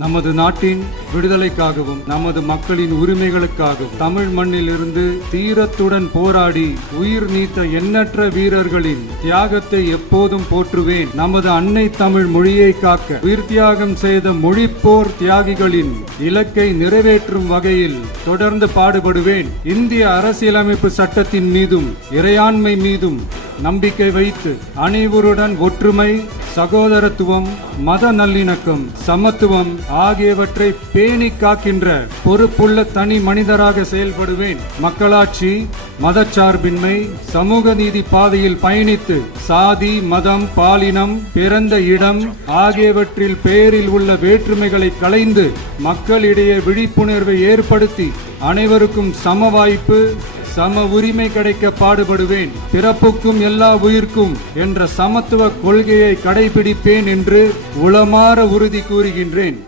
நமது நாட்டின் விடுதலைக்காகவும் நமது மக்களின் உரிமைகளுக்காகவும் தமிழ் மண்ணில் இருந்து தீரத்துடன் போராடி உயிர் நீத்த எண்ணற்ற வீரர்களின் தியாகத்தை எப்போதும் போற்றுவேன். நமது அன்னை தமிழ் மொழியை காக்க உயிர் தியாகம் செய்த மொழிப்போர் தியாகிகளின் இலக்கை நிறைவேற்றும் வகையில் தொடர்ந்து பாடுபடுவேன். இந்திய அரசியலமைப்பு சட்டத்தின் மீதும் இறையாண்மை மீதும் நம்பிக்கை வைத்து அனைவருடன் ஒற்றுமை, சகோதரத்துவம், மத நல்லிணக்கம், சமத்துவம் ஆகியவற்றை பேணி காக்கின்ற பொறுப்புள்ள தனி மனிதராக செயல்படுவேன். மக்களாட்சி, மதச்சார்பின்மை, சமூக நீதி பாதையில் பயணித்து சாதி, மதம், பாலினம், பிறந்த இடம் ஆகியவற்றில் பெயரில் உள்ள வேற்றுமைகளை களைந்து மக்களிடையே விழிப்புணர்வை ஏற்படுத்தி அனைவருக்கும் சம வாய்ப்பு, சம உரிமை கிடைக்க பாடுபடுவேன். பிறப்புக்கும் எல்லா உயிர்க்கும் என்ற சமத்துவ கொள்கையை கடைபிடிப்பேன் என்று உளமாற உறுதி கூறுகின்றேன்.